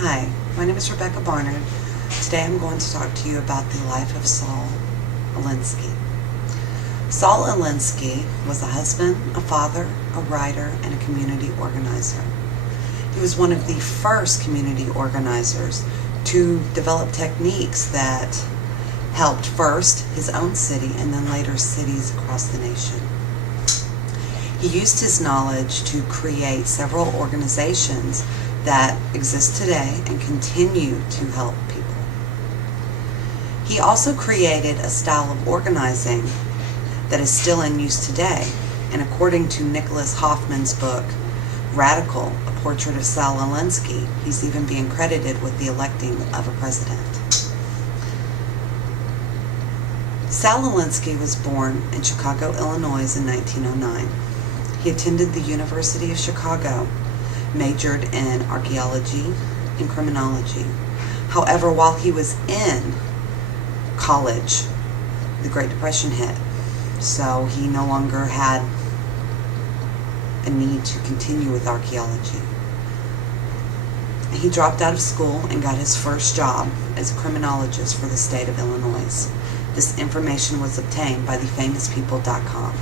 Hi, my name is Rebecca Barnard. Today I'm going to talk to you about the life of Saul Alinsky. Saul Alinsky was a husband, a father, a writer, and a community organizer. He was one of the first community organizers to develop techniques that helped first his own city and then later cities across the nation. He used his knowledge to create several organizations that exist today and continue to help people. He also created a style of organizing that is still in use today, and according to Nicholas Hoffman's book, Radical, A Portrait of Saul Alinsky, he's even being credited with the electing of a president. Saul Alinsky was born in Chicago, Illinois in 1909. He attended the University of Chicago, majored in archaeology and criminology. However, while he was in college, the Great Depression hit, so he no longer had a need to continue with archaeology. He dropped out of school and got his first job as a criminologist for the state of Illinois. This information was obtained by thefamouspeople.com.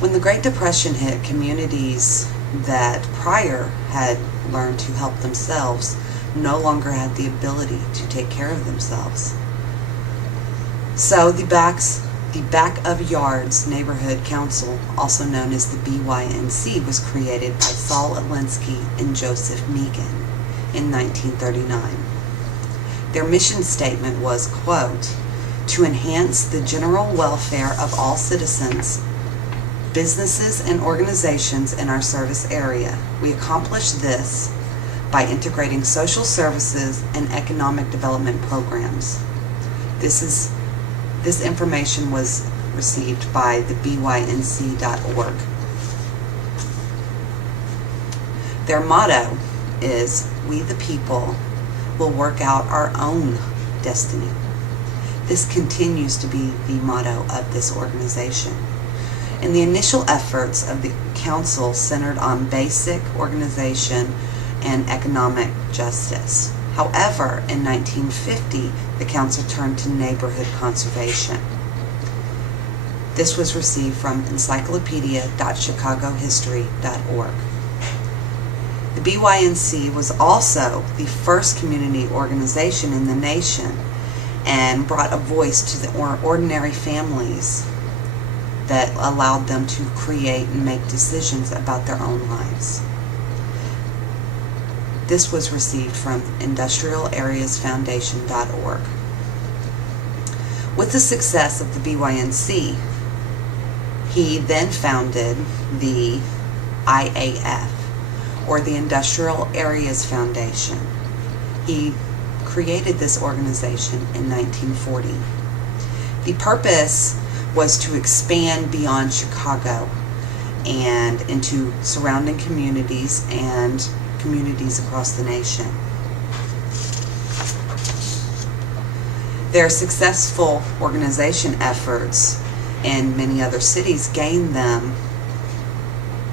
When the Great Depression hit, communities that prior had learned to help themselves no longer had the ability to take care of themselves. So the Back of Yards Neighborhood Council, also known as the BYNC, was created by Saul Alinsky and Joseph Meegan in 1939. Their mission statement was, quote, "To enhance the general welfare of all citizens, businesses, and organizations in our service area. We accomplish this by integrating social services and economic development programs." This information was received by the bync.org. Their motto is, "We the people will work out our own destiny." This continues to be the motto of this organization. And the initial efforts of the council centered on basic organization and economic justice. However, in 1950, the council turned to neighborhood conservation. This was received from encyclopedia.chicagohistory.org. The BYNC was also the first community organization in the nation and brought a voice to the ordinary families that allowed them to create and make decisions about their own lives. This was received from industrialareasfoundation.org. With the success of the BYNC, he then founded the IAF, or the Industrial Areas Foundation. He created this organization in 1940. The purpose was to expand beyond Chicago and into surrounding communities and communities across the nation. Their successful organization efforts in many other cities gained them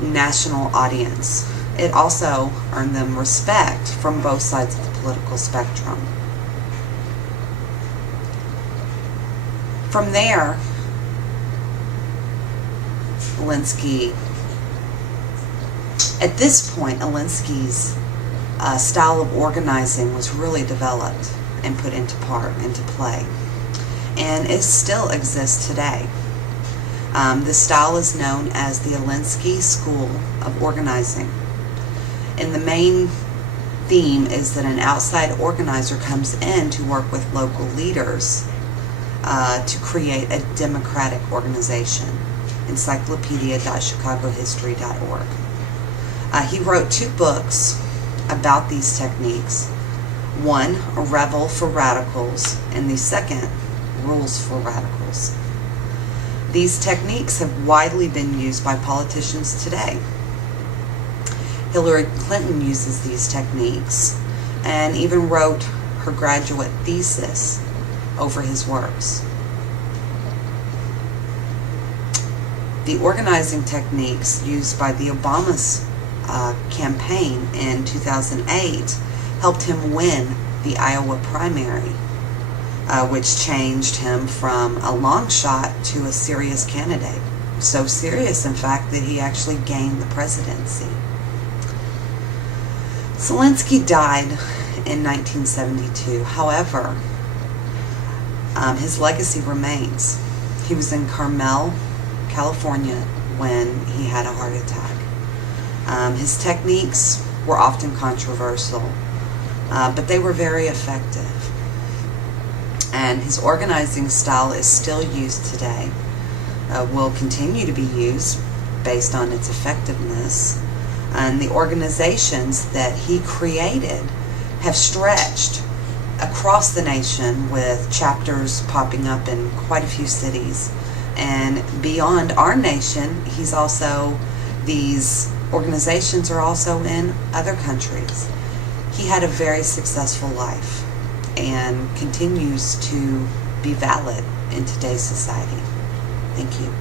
national audience. It also earned them respect from both sides of the political spectrum. From there, at this point, Alinsky's style of organizing was really developed and put into play, and it still exists today. This style is known as the Alinsky School of Organizing, and the main theme is that an outside organizer comes in to work with local leaders to create a democratic organization. Encyclopedia.chicagohistory.org. He wrote 2 books about these techniques. One, A Rebel for Radicals, and the second, Rules for Radicals. These techniques have widely been used by politicians today. Hillary Clinton uses these techniques and even wrote her graduate thesis over his works. The organizing techniques used by the Obama campaign in 2008 helped him win the Iowa primary, which changed him from a long shot to a serious candidate. So serious, in fact, that he actually gained the presidency. Zelensky died in 1972. However, his legacy remains. He was in Carmel, California, when he had a heart attack. His techniques were often controversial, but they were very effective. And his organizing style is still used today, will continue to be used based on its effectiveness. And the organizations that he created have stretched across the nation, with chapters popping up in quite a few cities. And beyond our nation, these organizations are also in other countries. He had a very successful life and continues to be valid in today's society. Thank you.